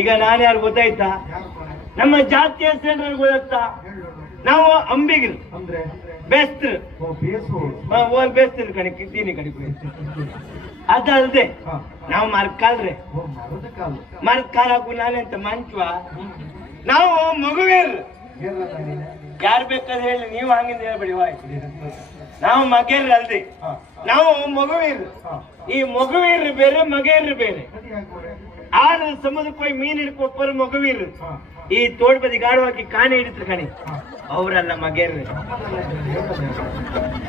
ಈಗ ನಾನು ಯಾರು ಗೊತ್ತಾಯ್ತಾ? ನಮ್ಮ ಜಾತಿ ಹೆಸರು ಗೊತ್ತಾ? ನಾವು ಅಂಬಿಗರು ಬೆಸ್ಟ್ ಬೆಸ್ಟ್ ಕಣಿ ಕಿಡ್ತೀನಿ ಕಣಿ. ಅದಲ್ದೆ ನಾವು ಮರ್ಕಾಲ್ರೆ ಮರದ ಕಾಲ ಹಾಕು ನಾನೆಂತ ಮಂಚುವ. ನಾವು ಮಗುವೇರು ಯಾರು ಬೇಕಾದ್ರೆ ಹೇಳಿ, ನೀವು ಹಂಗಿಂದ ಹೇಳ್ಬೇಡಿ. ನಾವು ಮಗೇರ್ ಅಲ್ದೆ, ನಾವು ಮಗುವೀರು. ಈ ಮಗುವೀರು ಬೇರೆ, ಮಗೇರು ಬೇರೆ. ಆಳ ಸಮುದ್ರಕ್ಕೆ ಹೋಗಿ ಮೀನು ಹಿಡ್ಕೊಪ್ಪರು ಮಗುವೀರು. ಈ ತೋಡ್ ಬದಿ ಗಾಡು ಹಾಕಿ ಕಾಣೆ ಹಿಡಿದ್ರು ಕಣಿ, ಅವರೆಲ್ಲ ಮಗೇರ್ರೆ.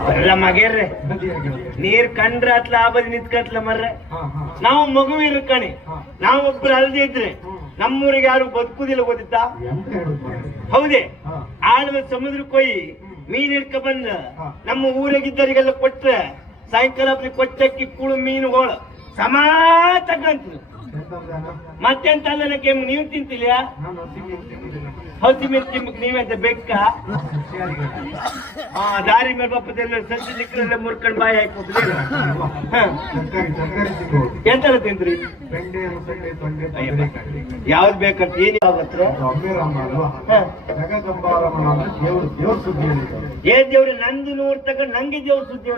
ಅವರೆಲ್ಲ ಮಗೇರ್ರೆ. ನೀರ್ ಕಂಡ್ರ ಅತ್ಲ ಆ ಬದಿ ನಿಂತ್ಕತ್ಲ ಮರ್ರೆ. ನಾವು ಮಗುವೀರು ಕಣಿ. ನಾವು ಒಬ್ರು ಅಲ್ದೇ ಇದ್ರೆ ನಮ್ಮೂರಿಗೆ ಯಾರು ಬದುಕುದಿಲ್ಲ, ಗೊತ್ತಿತ್ತಾ? ಹೌದೇ? ಆಳದ ಸಮುದ್ರಕ್ಕೆ ಹೋಗಿ ಮೀನ್ ಹಿಡ್ಕ ಬಂದ ನಮ್ಮ ಊರಾಗಿದ್ದರಿಗೆಲ್ಲ ಕೊಟ್ರೆ ಸಾಯಂಕಾಲ ಕೊಚ್ಚಕ್ಕಿ ಕೂಳು ಮೀನುಗಳು ಸಮಾ ತಗಂತ. ಮತ್ತೆಂತ ಅಲ್ಲಕ್ಕೆ ನೀವು ತಿಂತಿಲ್ಲ? ಹೌಸಿ ಮಿರ್ಚಿ ನೀವೆಂತ ಬೆಕ್ಕ ದಾರಿ ಮೇಲೆ ಬಪ್ಪದೆಲ್ಲ ಸಂಜೆ ನಿಕ್ಕರೆಲ್ಲ ಮುರ್ಕೊಂಡ್ ಬಾಯಿ ಹಾಕಿ ಎಂತೆಲ್ಲ ತಿಂದ್ರಿ? ಯಾವ್ದು ಬೇಕಂತ ಏನಾಗತ್ರ? ಏನ್ ದೇವ್ರಿ? ನಂದು ನೋಡ್ ತಗೊಂಡ್ ನಂಗೆ ದೇವ್ರ ಸುದ್ದಿ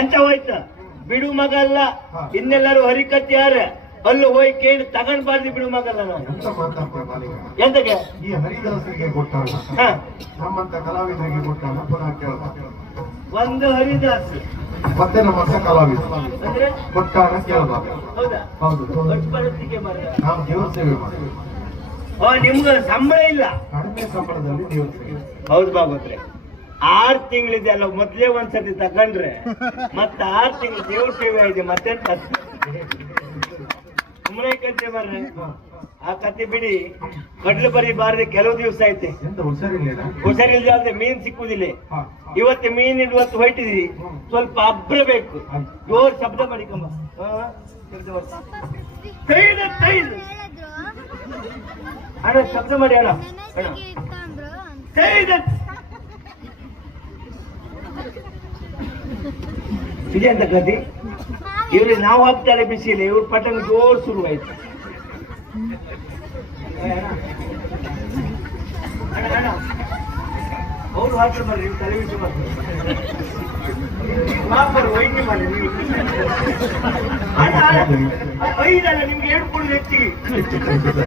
ಎಂತ ಹೋಯ್ತ? ಬಿಡು ಮಗ ಅಲ್ಲ, ಇನ್ನೆಲ್ಲರೂ ಹರಿಕತ್ತಿ ಯಾರ ಅಲ್ಲೂ ಹೋಗಿ ಕೇಳಿ ತಗೊಂಡ್ ಬಾರ್ದು ಬಿಡು ಮಗಲ್ಲ. ನಾನು ಎಂತಕ್ಕೆ ಈ ಹರಿದಾಸರಿಗೆ ಕೊಟ್ಟಾಗ ನಮ್ಮಂತ ಕಲಾವಿದರಿಗೆ ಕೊಟ್ಟಾಗ ಪುನಃ ಕೇಳ್ತಾರೆ. ಒಂದು ಹರಿದಾಸ ಮತ್ತೆ ನಮ್ಮ ಹೊಸ ಕಲಾವಿದ ಅಂದ್ರೆ ಕೊಟ್ಟಾಗ ಕೇಳಬಾರ್ದು. ಹೌದಾ? ಹೌದು. ನಾವು ದೇವ್ರ ಸೇವೆ ಮಾಡ್ತೀವಿ. ನಿಮ್ಗೆ ಸಂಬಳ ಇಲ್ಲ? ಕಡಿಮೆ ಸಂಬಳದಲ್ಲಿ ದೇವ್ರ ಸೇವೆ. ಹೌದು ಬಾಗೋತ್ರೆ. 6 ತಿಂಗಳಿದೆ ಅಲ್ಲ, ಮೊದ್ಲೇ ಒಂದ್ಸತಿ ತಗೊಂಡ್ರೆ ಮತ್ತೆ 6 ತಿಂಗಳು ದೇವ್ರ ಸೇವೆ ಆಗಿದೆ. ಮತ್ತೆ ಸುಮ್ಮನೆ ಕತೆ ಬರ್ರೆ. ಆ ಕತೆ ಬಿಡಿ. ಕಡ್ಲು ಬರಿ ಬಾರದೆ ಕೆಲವು ದಿವಸ ಐತೆ. ಹುಷಾರಿಲ್ಲ ಅಂದ್ರೆ ಮೀನ್ ಸಿಕ್ಕುದಿಲ್ಲ. ಇವತ್ತು ಮೀನ್ ಇವತ್ತು ಹೊಯ್ಟಿದ್ವಿ, ಸ್ವಲ್ಪ ಅಬ್ರ ಬೇಕು. ಜೋರ್ ಶಬ್ದ ಮಾಡಿಕಮ್ಮ. ಅಣ್ಣ ಶಬ್ದ ಮಾಡಿ ಅಣ್ಣ. ಇದೆ ಅಂತ ಕತೆ. ಇವ್ರಿಗೆ ನಾವು ಹಾಕ್ತಾರೆ ಬಿಸಿ ಇಲ್ಲ, ಇವ್ರ ಪಟಂಗ ಜೋರ್ ಶುರುವಾಯ್ತು. ಅವ್ರು ಹಾಕ್ತಾರೆ ಬರ್ರಿ, ನೀವು ತಲೆಬಿಸಿ ಬರ್ರಿ. ಮಾಪರ್ ವೈದ್ಯ ಮಾಡಿ ನೀವು. ಐದಲ್ಲ ನಿಮ್ಗೆ 7 ಕೊಡುದು ಹೆಚ್ಚಿಗೆ.